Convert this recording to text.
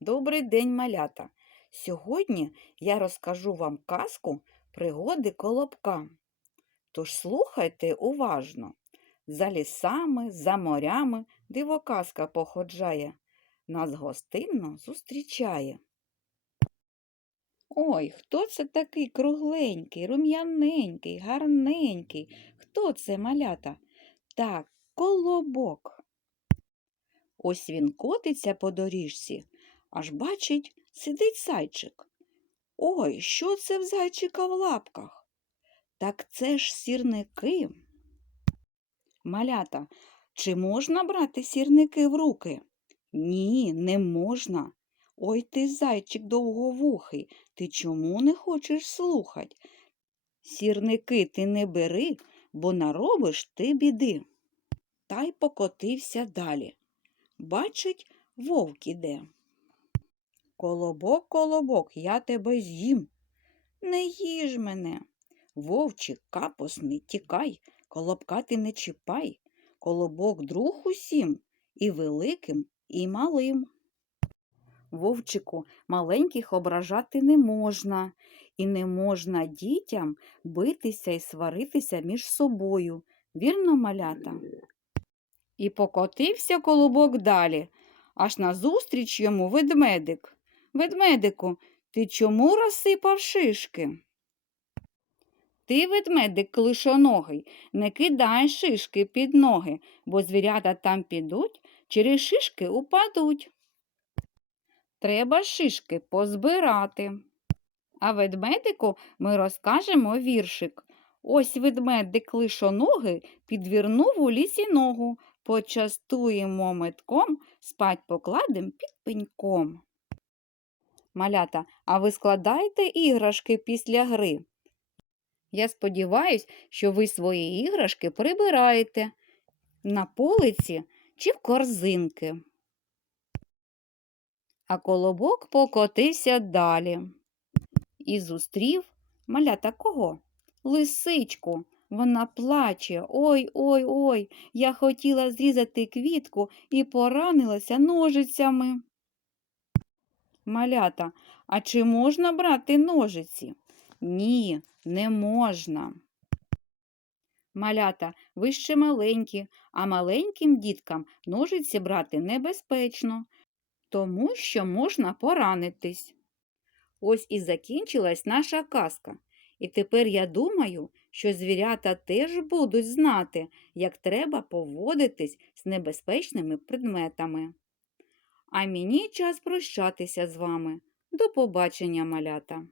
Добрий день, малята! Сьогодні я розкажу вам казку пригоди колобка. Тож слухайте уважно. За лісами, за морями дивоказка походжає, нас гостинно зустрічає. Ой, хто це такий кругленький, рум'яненький, гарненький? Хто це малята? Так, колобок. Ось він котиться по доріжці, аж бачить, сидить зайчик. Ой, що це в зайчика в лапках? Так це ж сірники. Малята, чи можна брати сірники в руки? Ні, не можна. Ой ти, зайчик довговухий, ти чому не хочеш слухать? Сірники ти не бери, бо наробиш ти біди. Та й покотився далі. Бачить, вовк іде. Колобок, колобок, я тебе з'їм. Не їж мене. Вовчик капосний, тікай, колобка ти не чіпай. Колобок друг усім, і великим, і малим. Вовчику, маленьких ображати не можна, і не можна дітям битися і сваритися між собою. Вірно, малята? І покотився колобок далі, аж назустріч йому ведмедик. Ведмедику, ти чому розсипав шишки? Ти, ведмедик клишоногий, не кидай шишки під ноги, бо звірята там підуть, через шишки упадуть. Треба шишки позбирати. А ведмедику ми розкажемо віршик. Ось ведмедик лишоногий підвірнув у лісі ногу, почастуємо метком, спать покладем під пеньком. Малята, а ви складаєте іграшки після гри? Я сподіваюсь, що ви свої іграшки прибираєте на полиці чи в корзинки. А колобок покотився далі і зустрів малята кого? Лисичку. Вона плаче. Ой ой ой. Я хотіла зрізати квітку і поранилася ножицями. Малята, а чи можна брати ножиці? Ні, не можна. Малята, ви ще маленькі, а маленьким діткам ножиці брати небезпечно, тому що можна поранитись. Ось і закінчилась наша казка. І тепер я думаю, що звірята теж будуть знати, як треба поводитись з небезпечними предметами. А мені час прощатися з вами. До побачення, малята!